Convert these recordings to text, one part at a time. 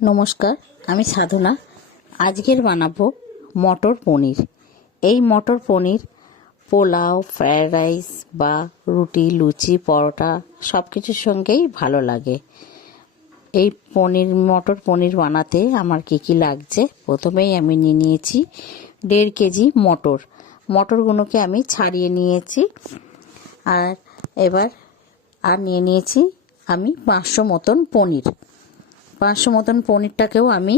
নমস্কার, আমি সাধনা। আজকের বানাবো মটর পনির। এই মটর পনির পোলাও, ফ্রায়েড রাইস বা রুটি, লুচি, পরোটা সব কিছুর সঙ্গেই ভালো লাগে। এই মটর পনির বানাতে আমার কি লাগছে, প্রথমেই আমি নিয়ে নিয়েছি 1.5 কেজি মটর। মটরগুলোকে আমি ছাড়িয়ে নিয়েছি। আর নিয়ে নিয়েছি আমি 500 মতন পনির। 500 মতন পনিরটাকেও আমি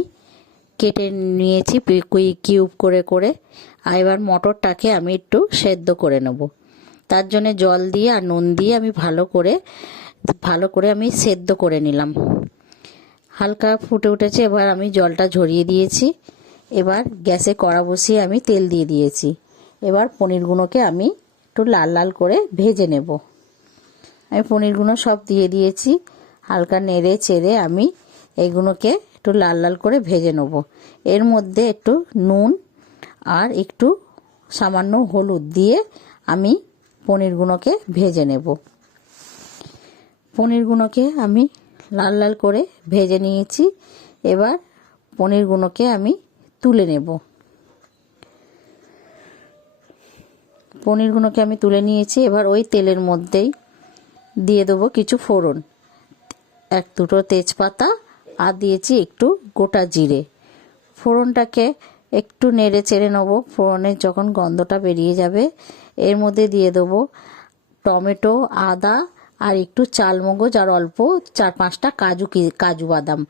কেটে নিয়েছি কিউব করে করে। আর এবার মটরটাকে আমি একটু সেদ্ধ করে নেব। তার জন্য জল দিয়ে আর নুন দিয়ে আমি ভালো করে আমি সেদ্ধ করে নিলাম। হালকা ফুটে উঠেছে, এবার আমি জলটা ঝরিয়ে দিয়েছি। এবার গ্যাসে কড়া বসিয়ে আমি তেল দিয়ে দিয়েছি। এবার পনিরগুলোকে আমি একটু লাল লাল করে ভেজে নেব। আমি পনিরগুলো সব দিয়ে দিয়েছি। হালকা নেড়ে চেড়ে আমি এইগুলোকে একটু লাল লাল করে ভেজে নেব। এর মধ্যে একটু নুন আর একটু সামান্য হলুদ দিয়ে আমি পনিরগুলোকে ভেজে নেব। পনিরগুলোকে আমি লাল লাল করে ভেজে নিয়েছি। এবার পনিরগুলোকে আমি তুলে নেব। পনিরগুলোকে আমি তুলে নিয়েছি। এবার ওই তেলের মধ্যেই দিয়ে দেবো কিছু ফোড়ন, 1-2 তেজপাতা আর দিয়েছি একটু গোটা জিরে। ফোড়নটাকে একটু নেড়ে চেড়ে নেবো। ফোড়নের যখন গন্ধটা বেরিয়ে যাবে, এর মধ্যে দিয়ে দেবো টমেটো, আদা আর একটু চালমগজ আর অল্প 4-5টা কাজু বাদাম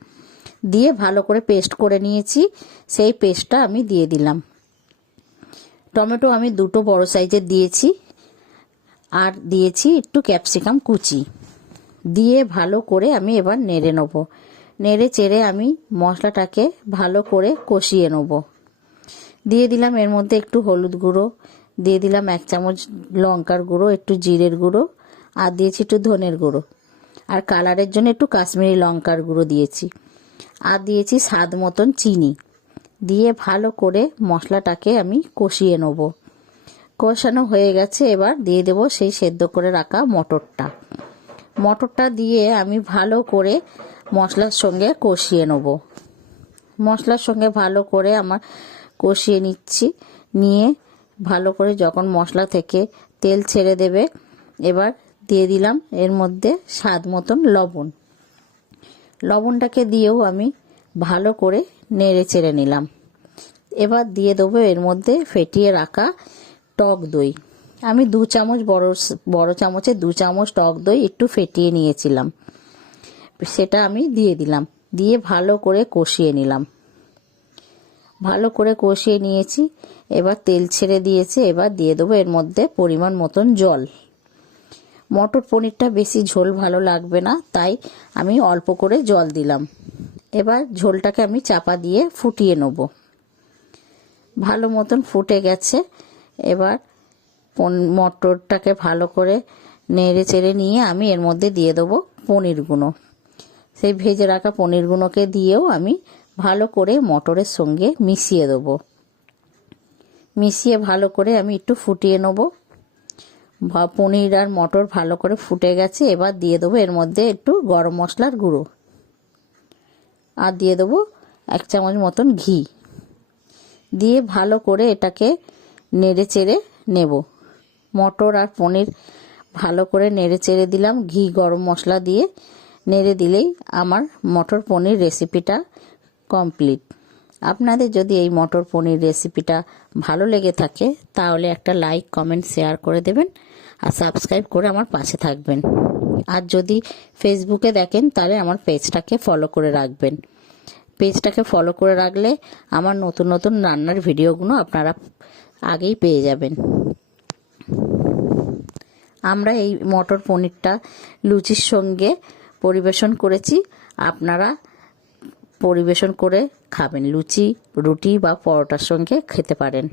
দিয়ে ভালো করে পেস্ট করে নিয়েছি। সেই পেস্টটা আমি দিয়ে দিলাম। টমেটো আমি 2 বড় সাইজের দিয়েছি। আর দিয়েছি একটু ক্যাপসিকাম কুচি দিয়ে ভালো করে আমি এবার নেড়ে নেব। নেড়ে চেড়ে আমি মশলাটাকে ভালো করে কষিয়ে নেব। দিয়ে দিলাম এর মধ্যে একটু হলুদ গুঁড়ো, দিয়ে দিলাম 1 চামচ লঙ্কার গুঁড়ো, একটু জিরের গুঁড়ো আর দিয়েছি একটু ধনের গুঁড়ো। আর কালারের জন্য একটু কাশ্মীরি লঙ্কার গুঁড়ো দিয়েছি। আর দিয়েছি স্বাদ মতন চিনি। দিয়ে ভালো করে মশলাটাকে আমি কষিয়ে নেব। কষানো হয়ে গেছে। এবার দিয়ে দেব সেই সেদ্ধ করে রাখা মটরটা দিয়ে আমি ভালো করে মশলার সঙ্গে কষিয়ে নেব। মশলার সঙ্গে ভালো করে আমার কষিয়ে নিচ্ছি। নিয়ে ভালো করে যখন মশলা থেকে তেল ছেড়ে দেবে, এবার দিয়ে দিলাম এর মধ্যে স্বাদ মতন লবণ। লবণটাকে দিয়েও আমি ভালো করে নেড়ে চেড়ে নিলাম। এবার দিয়ে দেবো এর মধ্যে ফেটিয়ে রাখা টক দই। আমি 2 চামচ বড় চামচে 2 চামচ টক দই একটু ফেটিয়ে নিয়েছিলাম, সেটা আমি দিয়ে দিলাম। দিয়ে ভালো করে কষিয়ে নিলাম। ভালো করে কষিয়ে নিয়েছি। এবার তেল ছেড়ে দিয়েছে। এবার দিয়ে দেবো এর মধ্যে পরিমাণ মতন জল। মটর পনিরটা বেশি ঝোল ভালো লাগবে না, তাই আমি অল্প করে জল দিলাম। এবার ঝোলটাকে আমি চাপা দিয়ে ফুটিয়ে নেব। ভালো মতন ফুটে গেছে। এবার মটরটাকে ভালো করে নেড়ে চেড়ে নিয়ে আমি এর মধ্যে দিয়ে দেবো পনিরগুলো। সেই ভেজে রাখা পনিরগুলোকে দিয়েও আমি ভালো করে মটরের সঙ্গে মিশিয়ে দেবো। মিশিয়ে ভালো করে আমি একটু ফুটিয়ে নেব। পনির আর মটর ভালো করে ফুটে গেছে। এবার দিয়ে দেবো এর মধ্যে একটু গরম মশলার গুঁড়ো আর দিয়ে দেবো 1 চামচ মতন ঘি। দিয়ে ভালো করে এটাকে নেড়ে চেড়ে নেব। মটর আর পনির ভালো করে নেড়ে চেড়ে দিলাম। ঘি গরম মশলা দিয়ে নেড়ে দিলেই আমার মটর পনির রেসিপিটা কমপ্লিট। আপনাদের যদি এই মটর পনির রেসিপিটা ভালো লেগে থাকে, তাহলে একটা লাইক, কমেন্ট, শেয়ার করে দেবেন আর সাবস্ক্রাইব করে আমার পাশে থাকবেন। আর যদি ফেসবুকে দেখেন, তাহলে আমার পেজটাকে ফলো করে রাখবেন। পেজটাকে ফলো করে রাখলে আমার নতুন নতুন রান্নার ভিডিওগুলো আপনারা আগেই পেয়ে যাবেন। আমরা এই মটর পনিরটা লুচির সঙ্গে পরিবেশন করেছি। আপনারা পরিবেশন করে খাবেন, লুচি, রুটি বা পরোটার সঙ্গে খেতে পারেন।